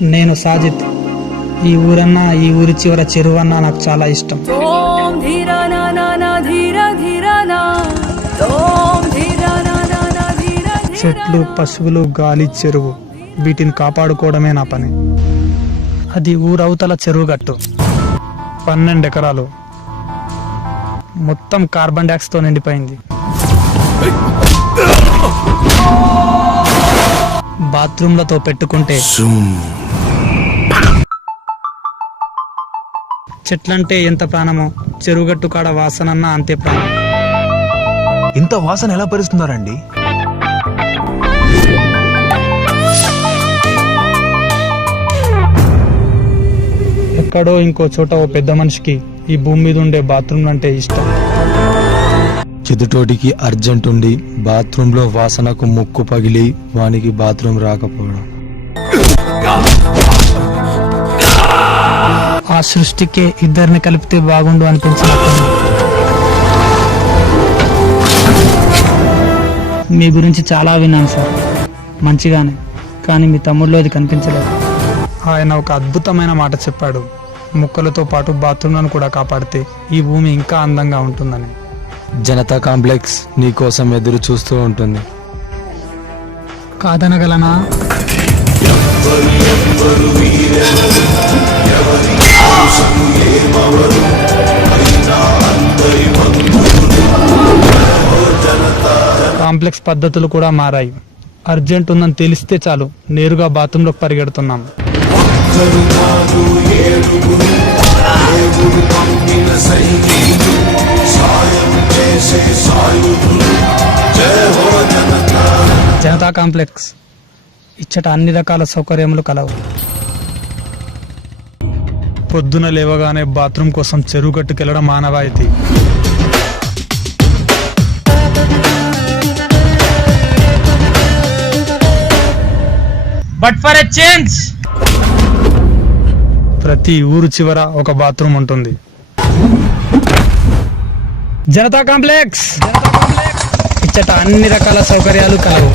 నేను సాజిద్. ఈ ఊరన్నా, ఈ ఊరి చివర చెరువన్నా నాకు చాలా ఇష్టం. చెట్లు, పశువులు, గాలి, చెరువు వీటిని కాపాడుకోవడమే నా పని. అది ఊరవతల చెరువు గట్టు, 12 ఎకరాలు, మొత్తం కార్బన్ డైఆక్సైడ్తో నిండిపోయింది. బాత్రూంలతో పెట్టుకుంటే చెట్లంటే ఎంత ప్రాణమో, చెరువుగట్టు కాడ వాసనన్నా అంతే ప్రాణం. ఇంత వాసన ఎలా భరిస్తున్నారండి? ఎక్కడో ఇంకో చోట ఓ పెద్ద మనిషికి ఈ భూమి మీద ఉండే బాత్రూమ్ అంటే ఇష్టం. చిదుటోటికి అర్జెంట్ ఉండి బాత్రూంలో వాసనకు ముక్కు పగిలి వానికి బాత్రూమ్ రాకపోవడం. ఆ సృష్టికే ఇద్దరిని కలిపితే బాగుండు అనిపించినట్టుంది. మీ గురించి చాలా విన్నాను సార్, మంచిగానే, కానీ మీ తమ్ముడిలో అది కనిపించలేదు. ఆయన ఒక అద్భుతమైన మాట చెప్పాడు, ముక్కలతో పాటు బాత్రూమ్లను కూడా కాపాడితే ఈ భూమి ఇంకా అందంగా ఉంటుందని. జనతా కాంప్లెక్స్ నీ కోసం ఎదురు చూస్తూ ఉంటుంది. కాదనగలనా? కాంప్లెక్స్ పద్ధతులు కూడా మారాయి. అర్జెంట్ ఉందని తెలిస్తే చాలు నేరుగా బాత్రూంలోకి పరిగెడుతున్నాం. జనతా కాంప్లెక్స్ ఇచ్చట అన్ని రకాల సౌకర్యములు కలవు. పొద్దున లేవగానే బాత్రూమ్ కోసం చెరువు గట్టుకెళ్లడం మానవాయితీ. బట్ ఫర్ ఎ చేంజ్ ప్రతి ఊరు చివర ఒక బాత్రూమ్ ఉంటుంది. జనతా కాంప్లెక్స్ ఇచ్చట అన్ని రకాల సౌకర్యాలు కలవు.